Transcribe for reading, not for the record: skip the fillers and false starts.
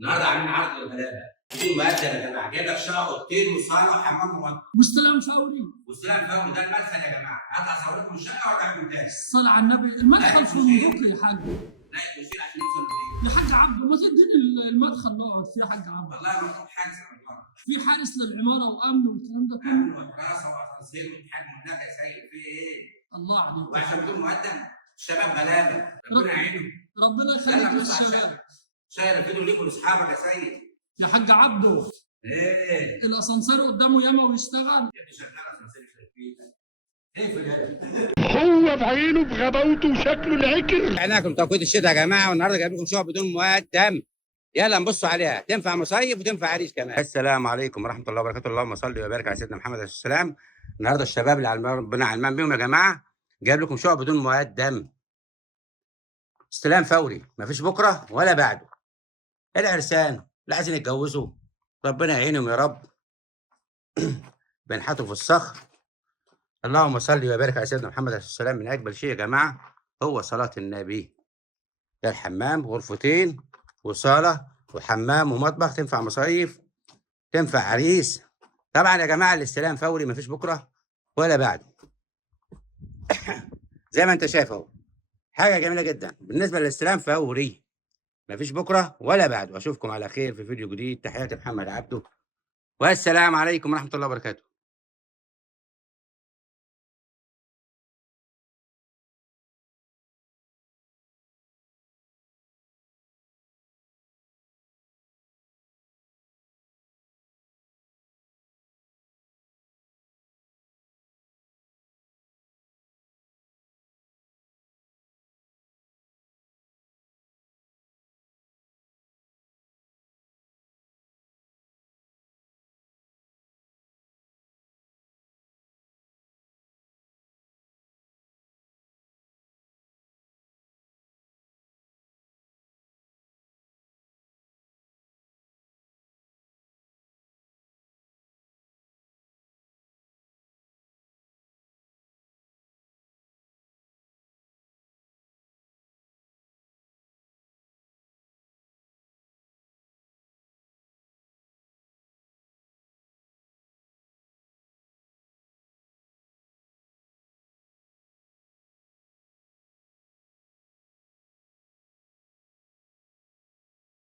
النهارده عاملين عرض للغلابه بدون مقدم يا جماعه، جايب لك شقه اوضتين وصاله وحمام ومطبخ واستلام فوري. واستلام فوري. ده المدخل يا جماعه، هطلع اصور لكم الشقه وارجع لكم تاني. الصلاة على النبي، المدخل فندقي يا حاج. لا التوصيل عشان يوصل للبيت. يا حاج عبده ما تديني المدخل نقعد فيه يا حاج عبده. والله مطلوب حارس على الارض. في حارس للعمارة وأمن والكلام ده كله. امن وحراسه واسانسير واتحاد منتخب يا سيد، في ايه؟ الله عليك. وعشان بدون مقدم الشباب غلابه، ربنا يعينهم. ربنا يخليك للشباب. شايل الفيديو ليكم لاصحابك يا سيد. يا حاج عبده ايه؟ الاسانسير قدامه ياما ويشتغل. يا ابني شغال اسانسير شايفين. هو بعينه بغباوته وشكله العكر. عناكم توقيت الشتاء يا جماعه، والنهارده جايب لكم شقق بدون مقدم. يلا نبصوا عليها، تنفع مصيف وتنفع عريس كمان. السلام عليكم ورحمه الله وبركاته، اللهم صل وبارك على سيدنا محمد عليه السلام. النهارده الشباب اللي ربنا علمان بيهم يا جماعه جايب لكم شقق بدون مقدم، استلام فوري، مفيش بكره ولا بعده. العرسان اللي عايزين يتجوزوا ربنا يعينهم يا رب. بنحتوا في الصخر. اللهم صل وبارك على سيدنا محمد عليه السلام. من اجمل شيء يا جماعه هو صلاه النبي. ده الحمام غرفتين وصاله وحمام ومطبخ، تنفع مصيف تنفع عريس. طبعا يا جماعه الاستلام فوري، مفيش بكره ولا بعده. زي ما انت شايف اهو، حاجه جميله جدا بالنسبه للاستلام فوري، مفيش بكره ولا بعده. اشوفكم على خير في فيديو جديد. تحياتي محمد عبده، والسلام عليكم ورحمه الله وبركاته.